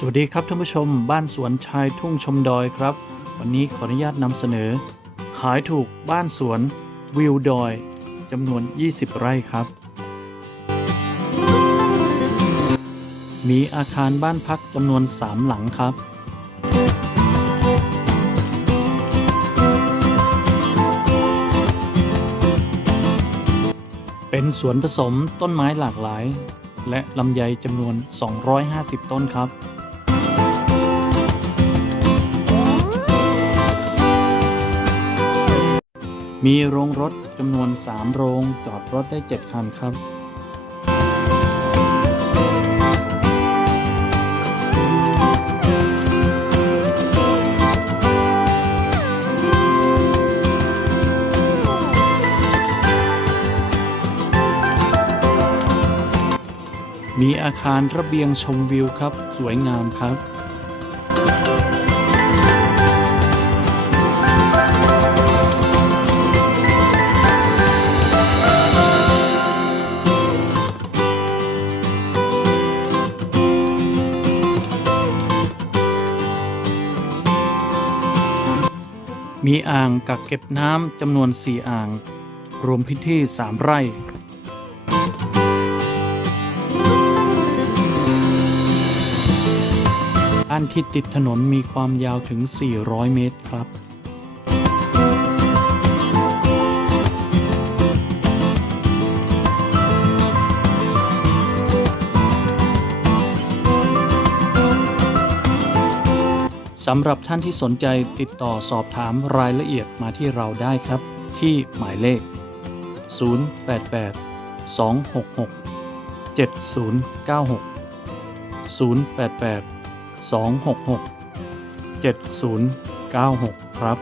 สวัสดีครับท่านผู้ชมบ้านสวนชายทุ่งชมดอยครับ วันนี้ขออนุญาตนำเสนอ ขายถูกบ้านสวนวิวดอยจำนวน 20 ไร่ครับ มีอาคารบ้านพักจำนวน 3 หลังครับ เป็นสวนผสมต้นไม้หลากหลาย และลำไยจำนวน 250 ต้นครับ มีโรงรถจำนวน 3 โรงจอดรถได้ 7 คันครับ มีอาคารระเบียงชมวิวครับ สวยงามครับ มีอ่างกักเก็บน้ำจำนวน 4 อ่าง รวมพื้นที่ 3 ไร่บ้านที่ติดถนนมีความยาวถึง 400 เมตรครับ สำหรับท่านที่สนใจติดต่อสอบถามรายละเอียดมาที่เราได้ครับ ที่หมายเลข 088 266 7096 088 266 7096 ครับ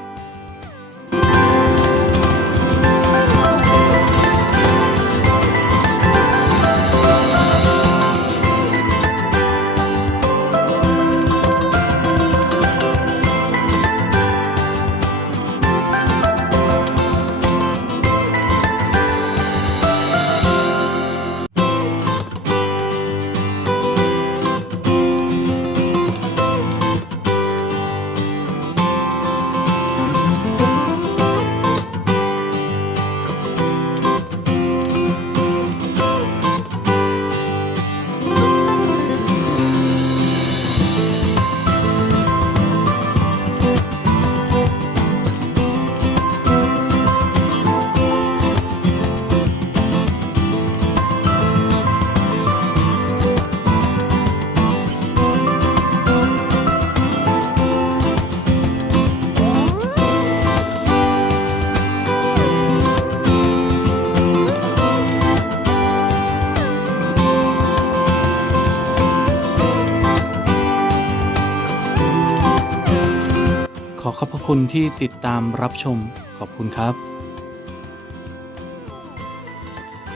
ขอขอบพระคุณที่ติดตามรับชมขอบคุณครับ